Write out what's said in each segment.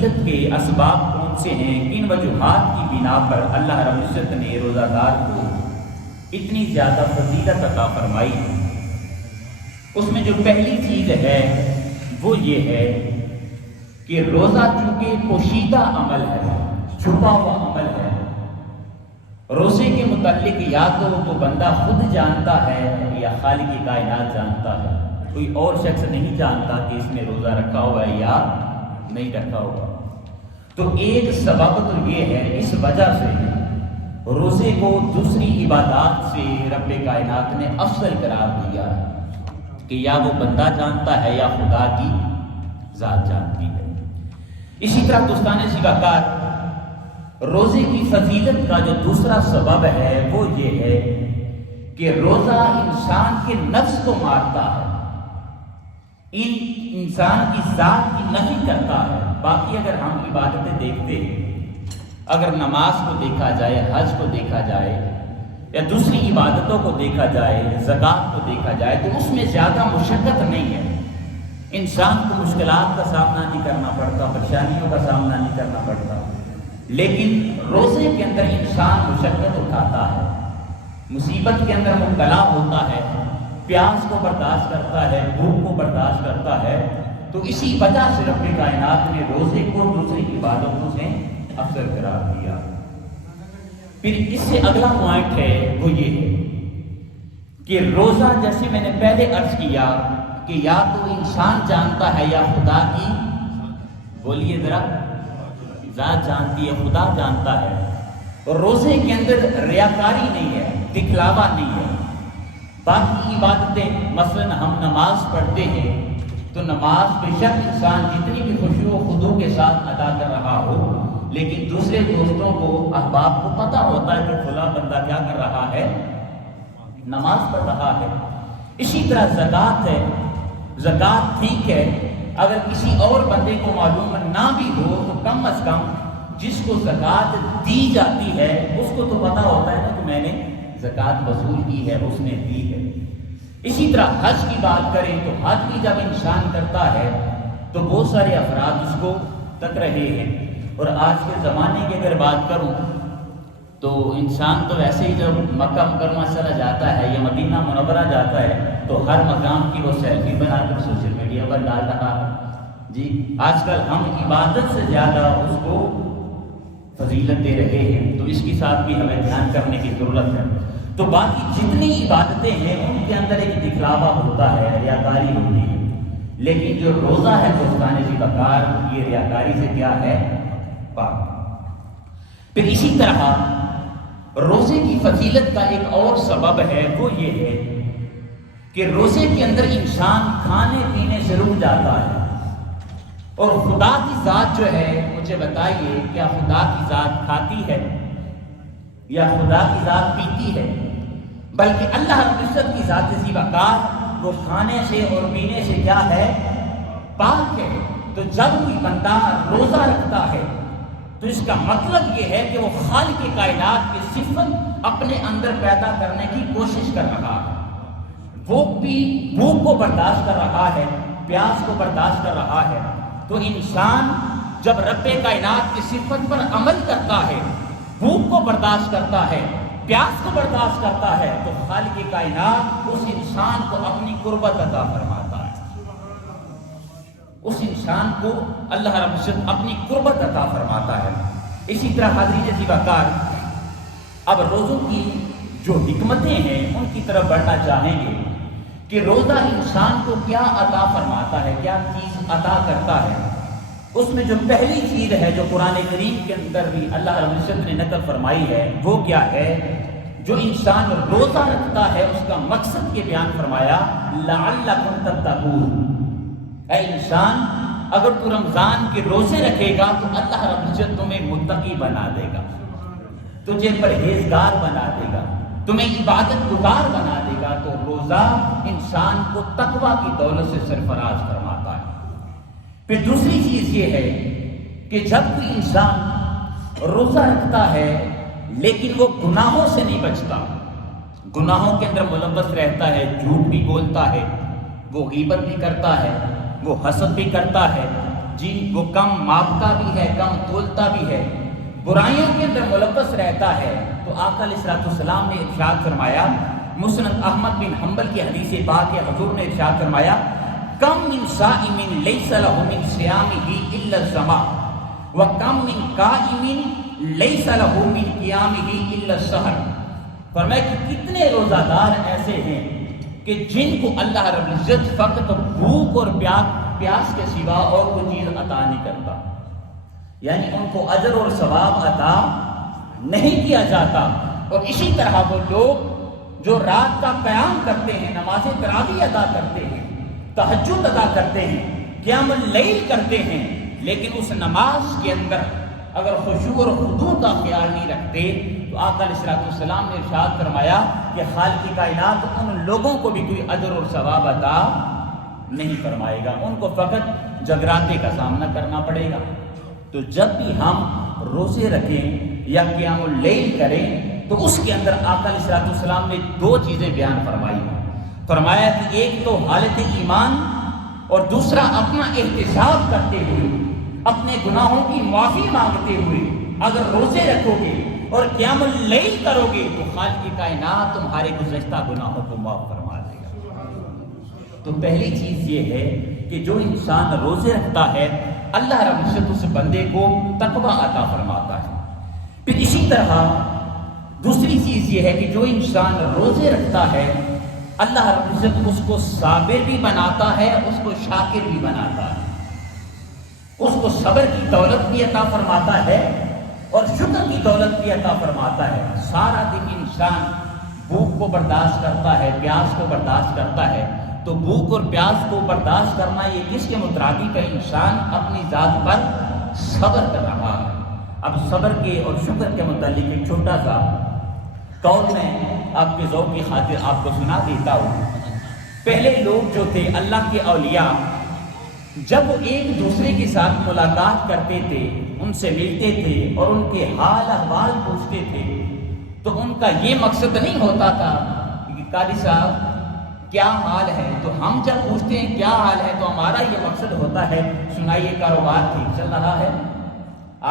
کے اسباب کون سے ہیں، کن وجوہات کی بنا پر اللہ رب العزت نے روزہ دار کو اتنی زیادہ فضیلت عطا فرمائی ہے؟ اس میں جو پہلی چیز ہے وہ یہ ہے کہ روزہ چونکہ پوشیدہ عمل ہے، چھپا ہوا عمل ہے، روزے کے متعلق یا تو بندہ خود جانتا ہے یا خالق کائنات جانتا ہے، کوئی اور شخص نہیں جانتا کہ اس نے روزہ رکھا ہوا ہے یا نہیں رکھا ہوا۔ تو ایک سبب تو یہ ہے، اس وجہ سے روزے کو دوسری عبادات سے رب کائنات نے افضل قرار دیا کہ یا وہ بندہ جانتا ہے یا خدا کی ذات جانتی ہے۔ اسی طرح دوستان سیوا کار، روزے کی فضیلت کا جو دوسرا سبب ہے وہ یہ ہے کہ روزہ انسان کے نفس کو مارتا ہے، انسان کی ذات کی نفی کرتا ہے۔ باقی اگر ہم عبادتیں دیکھتے ہیں، اگر نماز کو دیکھا جائے، حج کو دیکھا جائے یا دوسری عبادتوں کو دیکھا جائے، زکوٰۃ کو دیکھا جائے، تو اس میں زیادہ مشقت نہیں ہے، انسان کو مشکلات کا سامنا نہیں کرنا پڑتا، پریشانیوں کا سامنا نہیں کرنا پڑتا۔ لیکن روزے کے اندر انسان مشقت اٹھاتا ہے، مصیبت کے اندر مبتلا ہوتا ہے، پیاس کو برداشت کرتا ہے، بھوک کو برداشت کرتا ہے۔ تو اسی وجہ سے رب کائنات نے روزے کو دوسری عبادتوں سے افضل قرار دیا۔ پھر اس سے اگلا پوائنٹ ہے وہ یہ ہے کہ روزہ، جیسے میں نے پہلے عرض کیا کہ یا تو انسان جانتا ہے یا خدا کی، بولیے ذرا، ذات جانتی ہے، خدا جانتا ہے۔ اور روزے کے اندر ریاکاری نہیں ہے، دکھلاوا نہیں ہے۔ باقی عبادتیں، مثلا ہم نماز پڑھتے ہیں تو نماز بے شک انسان جتنی بھی خشوع و خضوع کے ساتھ ادا کر رہا ہو، لیکن دوسرے دوستوں کو، احباب کو پتہ ہوتا ہے کہ فلاں بندہ کیا کر رہا ہے، نماز پڑھ رہا ہے۔ اسی طرح زکوٰۃ ہے، زکوٰۃ ٹھیک ہے، اگر کسی اور بندے کو معلوم نہ بھی ہو تو کم از کم جس کو زکوٰۃ دی جاتی ہے اس کو تو پتہ ہوتا ہے نا کہ میں نے زکوٰۃ وصول کی ہے، اس نے دی ہے۔ اسی طرح حج کی بات کریں تو حج بھی جب انسان کرتا ہے تو بہت سارے افراد اس کو تک رہے ہیں۔ اور آج کے زمانے کی اگر بات کروں تو انسان تو ویسے ہی جب مکہ مکرمہ چلا جاتا ہے یا مدینہ منورہ جاتا ہے تو ہر مقام کی وہ سیلفی بنا کر سوشل میڈیا پر ڈال رہا ہے۔ جی، آج کل ہم عبادت سے زیادہ اس کو فضیلت دے رہے ہیں، تو اس کے ساتھ بھی ہمیں دھیان کرنے کی ضرورت ہے۔ تو باقی جتنی عبادتیں ہیں ان کے اندر ایک دکھلاوا ہوتا ہے، ریاکاری ہوتی ہے، لیکن جو روزہ ہے دوستان جی بکار، یہ ریاکاری سے کیا ہے، پاک۔ پھر اسی طرح روزے کی فضیلت کا ایک اور سبب ہے وہ یہ ہے کہ روزے کے اندر انسان کھانے پینے سے رک جاتا ہے۔ اور خدا کی ذات جو ہے، مجھے بتائیے کیا خدا کی ذات کھاتی ہے یا خدا کی ذات پیتی ہے؟ بلکہ اللہ رب العزت کی ذات ذی وقار وہ کھانے سے اور پینے سے کیا ہے، پاک ہے۔ تو جب کوئی بندہ روزہ رکھتا ہے تو اس کا مطلب یہ ہے کہ وہ خالق کائنات کی صفت اپنے اندر پیدا کرنے کی کوشش کر رہا ہے، وہ بھی بھوک کو برداشت کر رہا ہے، پیاس کو برداشت کر رہا ہے۔ تو انسان جب رب کائنات کی صفت پر عمل کرتا ہے، بھوک کو برداشت کرتا ہے، پیاس کو برداشت کرتا ہے، تو خالق کائنات اس انسان کو اپنی قربت عطا فرماتا ہے، اس انسان کو اللہ رب العزت اپنی قربت عطا فرماتا ہے۔ اسی طرح حاضرین ذی وقار، اب روزوں کی جو حکمتیں ہیں ان کی طرف بڑھنا چاہیں گے کہ روزہ انسان کو کیا عطا فرماتا ہے، کیا چیز عطا کرتا ہے۔ اس میں جو پہلی چیز ہے جو قرآن کریم کے اندر بھی اللہ رب العزت نے نقل فرمائی ہے وہ کیا ہے، جو انسان روزہ رکھتا ہے اس کا مقصد یہ بیان فرمایا، لعلکم تتقون، اے انسان اگر تو رمضان کے روزے رکھے گا تو اللہ رب العزت تمہیں متقی بنا دے گا، تجھے پرہیزگار بنا دے گا، تمہیں عبادت گزار بنا دے گا۔ تو روزہ انسان کو تقویٰ کی دولت سے سرفراز فرماتا ہے۔ پھر دوسری چیز یہ ہے کہ جب کوئی انسان روزہ رکھتا ہے لیکن وہ گناہوں سے نہیں بچتا، گناہوں کے اندر ملوث رہتا ہے، جھوٹ بھی بولتا ہے، وہ غیبت بھی کرتا ہے، وہ حسد بھی کرتا ہے، جی وہ کم ماپتا بھی ہے، کم تولتا بھی ہے، برائیوں کے اندر ملوث رہتا ہے، تو آقا علیہ الصلوۃ والسلام نے ارشاد فرمایا، مسند احمد بن حنبل کی حدیث پاک ہے، حضور نے ارشاد فرمایا، کم من صائم لیس لہ من صیامہ الا الظما وکم من قائم لیس لہ من قیامہ الا السحر۔ فرمایا کہ کتنے روزہ دار ایسے ہیں کہ جن کو اللہ رب العزت فقط بھوک اور پیاس کے سوا اور کوئی چیز عطا نہیں کرتا، یعنی ان کو اجر اور ثواب عطا نہیں کیا جاتا۔ اور اسی طرح وہ لوگ جو رات کا قیام کرتے ہیں، نماز تراویح ادا کرتے ہیں، تہجد ادا کرتے ہیں، قیام اللیل کرتے ہیں، لیکن اس نماز کے اندر اگر خشوع اور خضوع کا خیال نہیں رکھتے تو آقا علیہ الصلوۃ والسلام نے ارشاد فرمایا کہ خالق کائنات ان لوگوں کو بھی کوئی اجر اور ثواب عطا نہیں فرمائے گا، ان کو فقط جگراتے کا سامنا کرنا پڑے گا۔ تو جب بھی ہم روزے رکھیں یا قیام اللیل کریں تو اس کے اندر آقا علیہ الصلوۃ والسلام نے دو چیزیں بیان فرمائی، فرمایا کہ ایک تو حالت ایمان اور دوسرا اپنا احتساب کرتے ہوئے، اپنے گناہوں کی معافی مانگتے ہوئے اگر روزے رکھو گے اور قیام اللیل کرو گے تو خالق کائنات تمہارے گزشتہ گناہوں کو معاف فرما دے گا۔ تو پہلی چیز یہ ہے کہ جو انسان روزے رکھتا ہے اللہ رب العزت اس بندے کو تقویٰ عطا فرماتا ہے۔ پھر اسی طرح دوسری چیز یہ ہے کہ جو انسان روزے رکھتا ہے اللہ رب العزت اس کو صابر بھی بناتا ہے، اس کو شاکر بھی بناتا ہے، اس کو صبر کی دولت بھی عطا فرماتا ہے اور شکر کی دولت بھی عطا فرماتا ہے۔ سارا دن انسان بھوک کو برداشت کرتا ہے، پیاس کو برداشت کرتا ہے، تو بھوک اور پیاس کو برداشت کرنا یہ کس کے مترادف ہے؟ انسان اپنی ذات پر صبر کر رہا ہے۔ اب صبر کے اور شکر کے متعلق ایک چھوٹا سا قول میں آپ کے ذوق کی خاطر آپ کو سنا دیتا ہوں۔ پہلے لوگ جو تھے اللہ کے اولیاء، جب وہ ایک دوسرے کے ساتھ ملاقات کرتے تھے، ان سے ملتے تھے اور ان کے حال احوال پوچھتے تھے، تو ان کا یہ مقصد نہیں ہوتا تھا کہ قاری صاحب کیا حال ہے، تو ہم جب پوچھتے ہیں کیا حال ہے تو ہمارا یہ مقصد ہوتا ہے سنائیے کاروبار ٹھیک چل رہا ہے،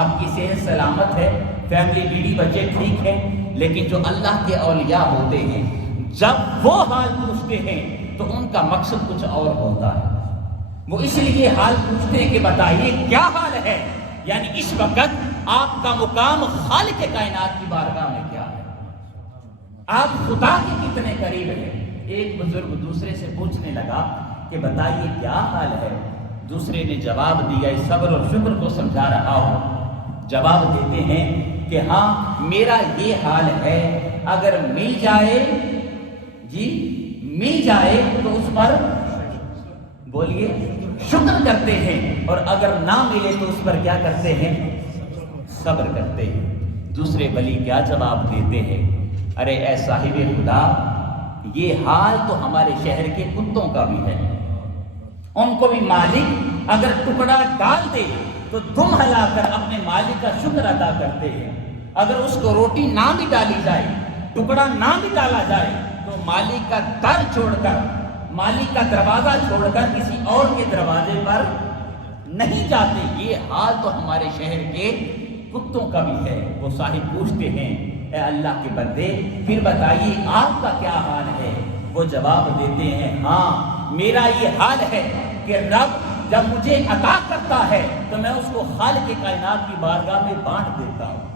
آپ کی صحت سلامت ہے، فیملی بیوی بچے ٹھیک ہے۔ لیکن جو اللہ کے اولیاء ہوتے ہیں جب وہ حال پوچھتے ہیں تو ان کا مقصد کچھ اور ہوتا ہے، وہ اس لیے حال پوچھتے ہیں کہ بتائیے کیا حال ہے، یعنی اس وقت آپ کا مقام خالق کائنات کی بارگاہ میں کیا ہے، آپ خدا کے کتنے قریب ہیں۔ ایک بزرگ دوسرے سے پوچھنے لگا کہ بتائیے کیا حال ہے، دوسرے نے جواب دیا، اس صبر اور شکر کو سمجھا رہا ہوں، جواب دیتے ہیں کہ ہاں میرا یہ حال ہے، اگر مل جائے جی مل جائے تو اس پر بولیے شکر کرتے ہیں، اور اگر نہ ملے تو اس پر کیا کرتے ہیں؟ صبر کرتے ہیں۔ دوسرے ولی کیا جواب دیتے ہیں؟ ارے اے صاحب خدا، یہ حال تو ہمارے شہر کے کتوں کا بھی ہے، ان کو بھی مالک اگر ٹکڑا ڈال دے تو دم ہلا کر اپنے مالک کا شکر ادا کرتے ہیں، اگر اس کو روٹی نہ بھی ڈالی جائے، ٹکڑا نہ بھی ڈالا جائے تو مالک کا در چھوڑ کر، مالک کا دروازہ چھوڑ کر کسی اور کے دروازے پر نہیں جاتے۔ یہ حال تو ہمارے شہر کے کتوں کا بھی ہے۔ وہ صاحب پوچھتے ہیں اے اللہ کے بندے پھر بتائیے آپ کا کیا حال ہے؟ وہ جواب دیتے ہیں ہاں میرا یہ حال ہے کہ رب جب مجھے عطا کرتا ہے تو میں اس کو خالق کائنات کی بارگاہ میں بانٹ دیتا ہوں،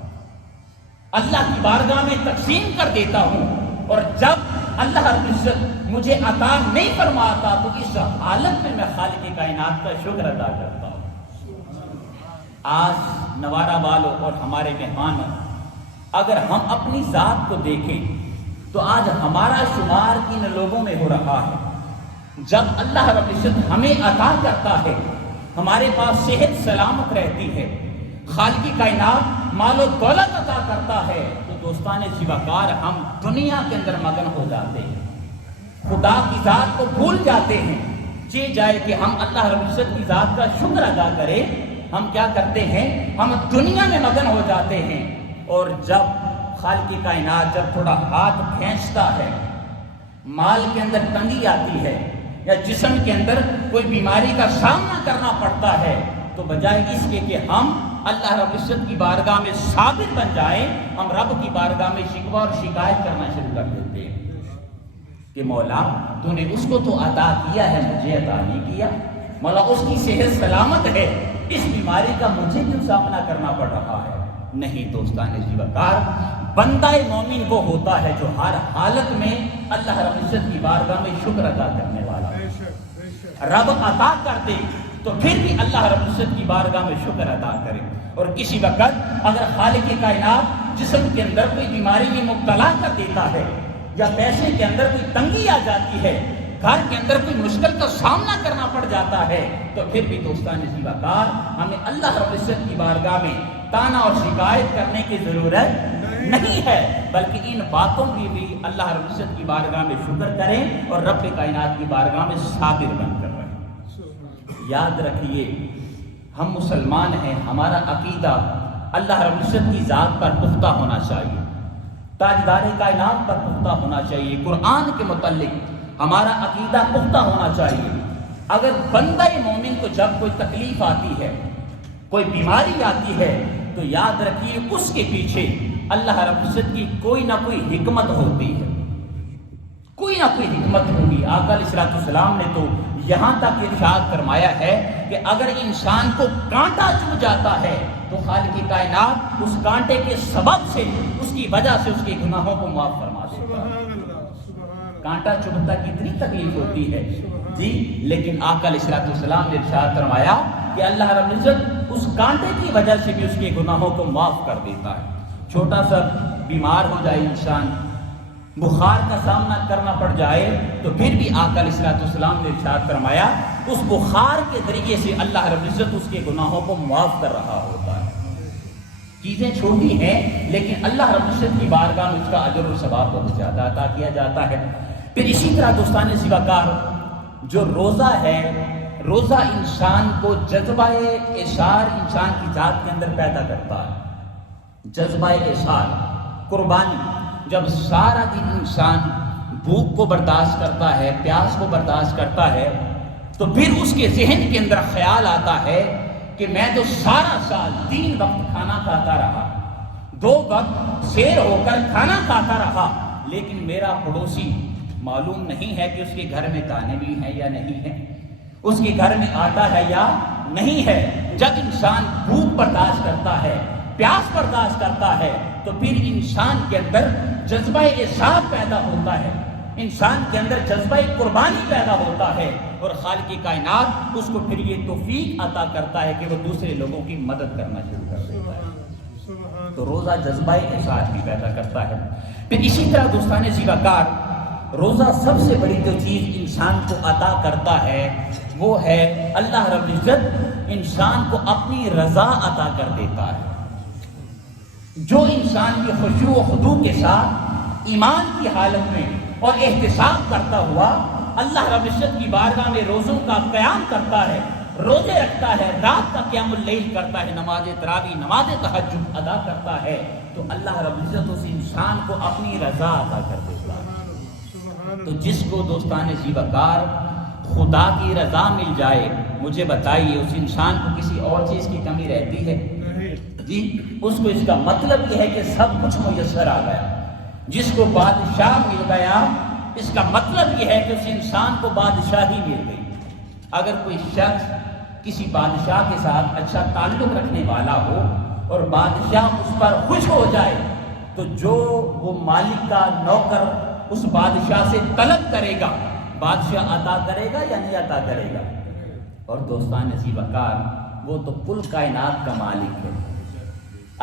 اللہ کی بارگاہ میں تقسیم کر دیتا ہوں، اور جب اللہ رب العزت مجھے عطا نہیں فرماتا تو اس حالت میں خالق کائنات کا شکر ادا کرتا ہوں۔ آج نوارہ والوں اور ہمارے مہمانوں، اگر ہم اپنی ذات کو دیکھیں تو آج ہمارا شمار کن لوگوں میں ہو رہا ہے؟ جب اللہ رب العزت ہمیں عطا کرتا ہے، ہمارے پاس صحت سلامت رہتی ہے، خالق کائنات مال و دولت عطا کرتا ہے، تو دوستان زیباکار ہم دنیا کے اندر مگن ہو جاتے ہیں، خدا کی ذات کو بھول جاتے ہیں۔ چاہے جائے کہ ہم اللہ رب العزت کی ذات کا شکر ادا کریں، ہم کیا کرتے ہیں؟ ہم دنیا میں مگن ہو جاتے ہیں، اور جب خالق کائنات جب تھوڑا ہاتھ کھینچتا ہے، مال کے اندر تنگی آتی ہے یا جسم کے اندر کوئی بیماری کا سامنا کرنا پڑتا ہے، تو بجائے اس کے کہ ہم اللہ رب العزت کی بارگاہ میں صابر بن جائیں، ہم رب کی بارگاہ میں شکوہ اور شکایت کرنا شروع کر دیتے ہیں کہ مولا تو نے اس کو تو عطا کیا ہے، مجھے عطا نہیں کیا، مولا اس کی صحت سلامت ہے، اس بیماری کا مجھے کیوں سامنا کرنا پڑ رہا ہے؟ نہیں دوستان عزیز وقار، بندہ مومن وہ ہوتا ہے جو ہر حالت میں اللہ رب العزت کی بارگاہ میں شکر ادا کرنے والا ہے۔ رب عطا کر دے تو پھر بھی اللہ رب العزت کی بارگاہ میں شکر ادا کرے، اور کسی وقت اگر خالق کائنات جسم کے اندر کوئی بیماری میں مبتلا کر دیتا ہے، یا پیسے کے اندر کوئی تنگی آ جاتی ہے، گھر کے اندر کوئی مشکل کا سامنا کرنا پڑ جاتا ہے، تو پھر بھی دوستان عزیز وقار ہمیں اللہ رب العزت کی بارگاہ میں تانا اور شکایت کرنے کی ضرورت نہیں ہے، بلکہ ان باتوں کی بھی اللہ رب العزت کی بارگاہ میں شکر کریں اور رب کائنات کی بارگاہ میں صابر بن کر رہیں۔ یاد رکھیے ہم مسلمان ہیں، ہمارا عقیدہ اللہ رب العزت کی ذات پر پختہ ہونا چاہیے، تاجدار کائنات پر پختہ ہونا چاہیے، قرآن کے متعلق ہمارا عقیدہ پختہ ہونا چاہیے۔ اگر بندہ مومن کو جب کوئی تکلیف آتی ہے، کوئی بیماری آتی ہے، تو یاد رکھیے اس کے پیچھے اللہ رب العزت کی کوئی نہ کوئی حکمت ہوتی ہے، کوئی نہ کوئی حکمت ہوگی۔ آقا علیہ السلام نے تو یہاں تک ارشاد فرمایا ہے کہ اگر انسان کو کانٹا چبھ جاتا ہے تو خالق کائنات اس کانٹے کے سبب سے، اس کی وجہ سے اس کے گناہوں کو معاف فرما دیتا ہے۔ کانٹا چبھتا کتنی تکلیف ہوتی ہے جی، لیکن آقا علیہ السلام نے ارشاد فرمایا کہ اللہ رب العزت اس کانٹے کی وجہ سے بھی اس کے گناہوں کو معاف کر دیتا ہے۔ چھوٹا سا بیمار ہو جائے انسان، بخار کا سامنا کرنا پڑ جائے، تو پھر بھی آقا علیہ السلام نے ارشاد فرمایا اس بخار کے ذریعے سے اللہ رب العزت اس کے گناہوں کو معاف کر رہا ہوتا ہے۔ چیزیں چھوٹی ہیں لیکن اللہ رب العزت کی بارگاہ میں اس کا اجر و ثواب بہت زیادہ عطا کیا جاتا ہے۔ پھر اسی طرح دوستان سواکار جو روزہ ہے، روزہ انسان کو جذبہ اثار انسان کی ذات کے اندر پیدا کرتا ہے۔ جذبہ اثار، قربانی، جب سارا دن انسان بھوک کو برداشت کرتا ہے، پیاس کو برداشت کرتا ہے، تو پھر اس کے ذہن کے اندر خیال آتا ہے کہ میں تو سارا سال 3 وقت کھانا کھاتا رہا، 2 وقت سیر ہو کر کھانا کھاتا رہا، لیکن میرا پڑوسی معلوم نہیں ہے کہ اس کے گھر میں دانے بھی ہیں یا نہیں ہیں، اس کے گھر میں آٹا ہے یا نہیں ہے۔ جب انسان بھوک برداشت کرتا ہے، پیاس برداشت کرتا ہے، تو پھر انسان کے اندر جذبہ احساس پیدا ہوتا ہے، انسان کے اندر جذبہ قربانی پیدا ہوتا ہے، اور خالق کائنات اس کو پھر یہ توفیق عطا کرتا ہے کہ وہ دوسرے لوگوں کی مدد کرنا شروع کر دیتا ہے۔ تو روزہ جذبہ احساس بھی پیدا کرتا ہے۔ پھر اسی طرح دوستان زیواکار روزہ سب سے بڑی جو چیز انسان کو عطا کرتا ہے وہ ہے اللہ رب العزت انسان کو اپنی رضا عطا کر دیتا ہے۔ جو انسان کی خشوع و خضوع کے ساتھ ایمان کی حالت میں اور احتساب کرتا ہوا اللہ رب العزت کی بارگاہ میں روزوں کا قیام کرتا ہے، روزے رکھتا ہے، رات کا قیام اللیل کرتا ہے، نماز تراویح، نماز تہجد ادا کرتا ہے، تو اللہ رب العزت اس انسان کو اپنی رضا عطا کر دیتا ہے۔ تو جس کو دوستان زیواکار خدا کی رضا مل جائے، مجھے بتائیے اس انسان کو کسی اور چیز کی کمی رہتی ہے جی؟ اس کو اس کا مطلب یہ ہے کہ سب کچھ میسر آ گیا۔ جس کو بادشاہ مل گیا، اس کا مطلب یہ ہے کہ اس انسان کو بادشاہی مل گئی۔ اگر کوئی شخص کسی بادشاہ کے ساتھ اچھا تعلق رکھنے والا ہو اور بادشاہ اس پر خوش ہو جائے، تو جو وہ مالک کا نوکر اس بادشاہ سے طلب کرے گا، بادشاہ عطا کرے گا یا نہیں عطا کرے گا؟ اور دوستان زیواکار وہ تو کل کائنات کا مالک ہے،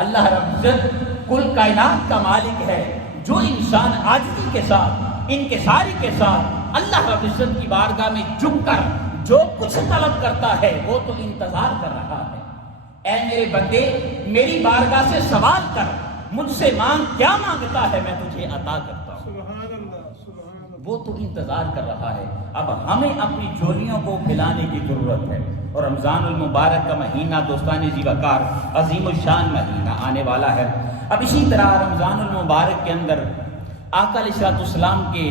اللہ رب العزت کل کائنات کا مالک ہے۔ جو انسان عاجزی کے ساتھ، انکساری کے ساتھ اللہ رب العزت کی بارگاہ میں جھک کر جو کچھ طلب کرتا ہے وہ تو انتظار کر رہا ہے، اے میرے بندے میری بارگاہ سے سوال کر، مجھ سے مانگ، کیا مانگتا ہے میں تجھے عطا کرتا ہوں۔ وہ تو انتظار کر رہا ہے۔ اب ہمیں اپنی جھولیوں کو پھیلانے کی ضرورت ہے، اور رمضان المبارک کا مہینہ دوستان زیواکار عظیم الشان مہینہ آنے والا ہے۔ اب اسی طرح رمضان المبارک کے اندر آقا علیہ السلام کے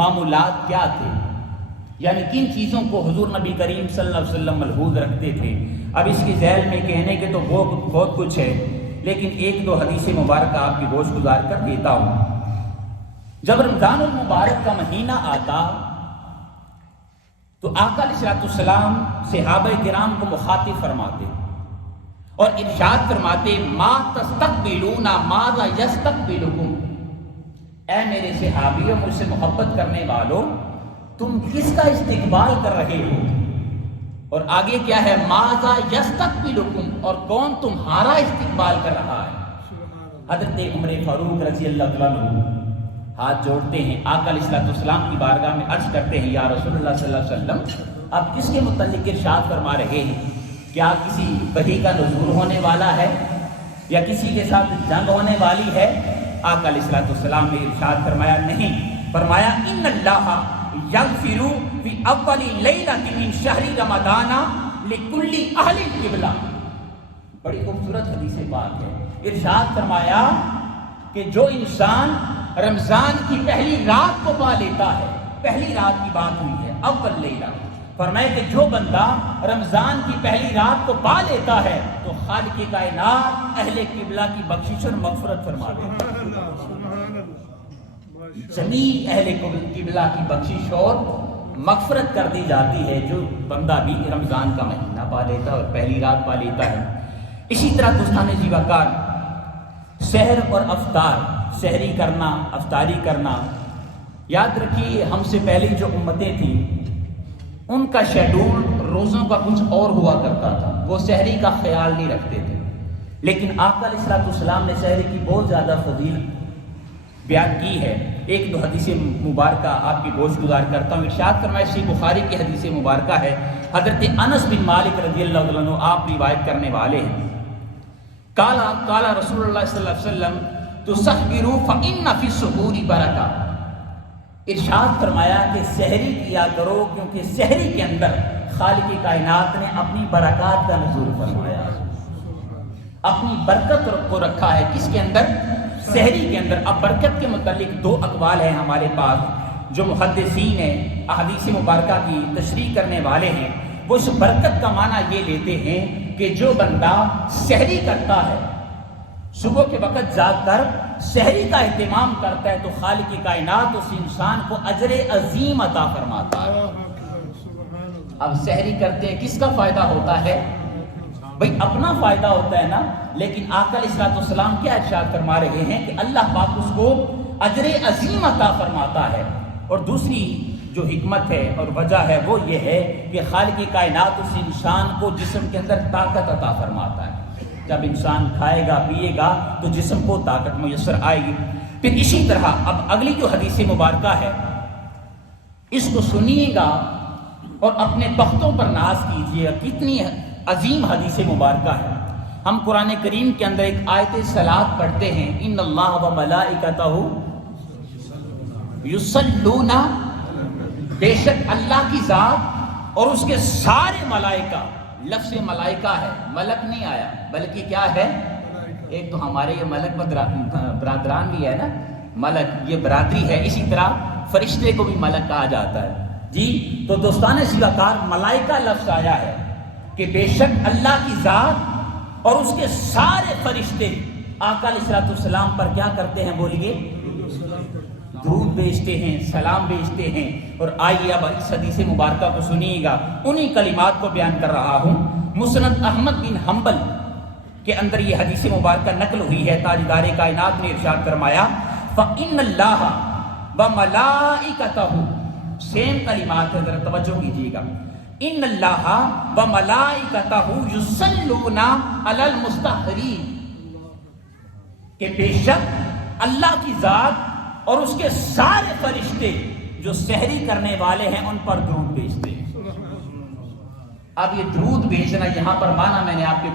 معمولات کیا تھے، یعنی کن چیزوں کو حضور نبی کریم صلی اللہ علیہ وسلم ملحوظ رکھتے تھے۔ اب اس کی ذیل میں کہنے کے تو بہت کچھ ہے، لیکن ایک دو حدیث مبارکہ آپ کی گوش گزار کر دیتا ہوں۔ جب رمضان المبارک کا مہینہ آتا تو آقا علیہ السلام صحابہ کرام کو مخاطب فرماتے اور ارشاد فرماتے ما تستقبلون ماذا یستقبلکم، اے میرے صحابیوں، مجھ سے محبت کرنے والوں، تم کس کا استقبال کر رہے ہو؟ اور آگے کیا ہے؟ ماذا یستقبلکم، اور کون تمہارا استقبال کر رہا ہے؟ حضرت عمر فاروق رضی اللہ تعالیٰ عنہ ہاتھ جوڑتے ہیں، آقا علیہ السلام کی بارگاہ میں عرض کرتے ہیں، یا رسول اللہ صلی اللہ علیہ وسلم، آپ کس کے متعلق ارشاد فرما رہے ہیں؟ کیا کسی وحی کا نزول ہونے والا ہے یا کسی کے ساتھ جنگ ہونے والی ہے؟ آقا علیہ السلام نے ارشاد فرمایا نہیں، فرمایا ان اللہ یغفر فی اول لیلۃ من شہر رمضان لکل اہل القبلہ۔ بڑی خوبصورت حدیث پاک ہے۔ ارشاد فرمایا کہ جو انسان رمضان کی پہلی رات کو پا لیتا ہے، پہلی رات کی بات ہوئی ہے، اول لیلہ، فرمایا کہ جو بندہ رمضان کی پہلی رات کو پا لیتا ہے تو خالق کائنات اہل قبلہ کی بخشش اور مغفرت فرما دیتا ہے، جمیع اہل قبلہ کی بخشش اور مغفرت کر دی جاتی ہے جو بندہ بھی رمضان کا مہینہ پا لیتا ہے اور پہلی رات پا لیتا ہے۔ اسی طرح دوستان جیواکار، سحر اور افطار، سحری کرنا، افطاری کرنا، یاد رکھیے ہم سے پہلے جو امتیں تھیں ان کا شیڈول روزوں کا کچھ اور ہوا کرتا تھا، وہ سحری کا خیال نہیں رکھتے تھے، لیکن آقا علیہ السلام نے سحری کی بہت زیادہ فضیلت بیان کی ہے۔ ایک دو حدیث مبارکہ آپ کی گوش گزار کرتا ہوں۔ ارشاد فرمایا، صحیح بخاری کی حدیث مبارکہ ہے، حضرت انس بن مالک رضی اللہ عنہ آپ روایت کرنے والے ہیں، قال رسول اللہ صلی اللہ علیہ وسلم تسحروا فإن فی السحور برکہ، ارشاد فرمایا کہ سحری کیا کرو کیونکہ سحری کے اندر خالق کائنات نے اپنی برکات کا نزول فرمایا، اپنی برکت کو رکھا ہے۔ کس کے اندر؟ سحری کے اندر۔ اب برکت کے متعلق دو اقوال ہیں ہمارے پاس، جو محدثین ہیں، احادیث مبارکہ کی تشریح کرنے والے ہیں، وہ اس برکت کا معنی یہ لیتے ہیں کہ جو بندہ سحری کرتا ہے، صبح کے وقت جاگ کر سحری کا اہتمام کرتا ہے، تو خالق کائنات اس انسان کو اجر عظیم عطا فرماتا ہے۔ اب سحری کرتے ہیں، کس کا فائدہ ہوتا ہے؟ بھئی اپنا فائدہ ہوتا ہے نا، لیکن آقا علیہ السلام کیا ارشاد فرما رہے ہیں کہ اللہ پاک اس کو اجر عظیم عطا فرماتا ہے۔ اور دوسری جو حکمت ہے اور وجہ ہے وہ یہ ہے کہ خالق کائنات اس انسان کو جسم کے اندر طاقت عطا فرماتا ہے۔ جب انسان کھائے گا پیے گا تو جسم کو طاقت میسر آئے گی۔ پھر اسی طرح اب اگلی جو حدیث مبارکہ ہے اس کو سنیے گا اور اپنے بختوں پر ناز کیجیے گا، کتنی عظیم حدیث مبارکہ ہے۔ ہم قرآن کریم کے اندر ایک آیت صلاۃ پڑھتے ہیں، ان اللہ و ملائکتہ یصلون، بے شک اللہ کی ذات اور اس کے سارے ملائکہ، لفظ ملائکہ ہے، ملک نہیں آیا بلکہ کیا ہے؟ ایک تو ہمارے یہ ملک برادران بھی ہے نا، ملک یہ برادری ہے، اسی طرح فرشتے کو بھی ملک کہا جاتا ہے جی۔ تو دوستان سیواکار، ملائکہ لفظ آیا ہے کہ بے شک اللہ کی ذات اور اس کے سارے فرشتے آقا علیہ السلام پر کیا کرتے ہیں؟ بولیے، درود بھیجتے ہیں، سلام بھیجتے ہیں۔ اور آئیے اب اس حدیث مبارکہ کو سنیے گا، انہی کلمات کو بیان کر رہا ہوں۔ مسند احمد بن حنبل کے اندر یہ حدیث مبارکہ نقل ہوئی ہے، تاجدار کائنات نے ارشاد فرمایا، فَإِنَّ اللَّهَ وَمَلَائِكَتَهُ، سیم کلمات ہے، ذرا توجہ کیجیے گا، ان اللہ وملائکتہ یصلون علی المستحرین، کہ بے شک اللہ کی ذات اور اس کے سارے فرشتے جو سحری کرنے والے ہیں ان پر درود بھیجتے ہیں۔ اب یہ درود بھیجنا یہاں پر معنی میں نے آپ کے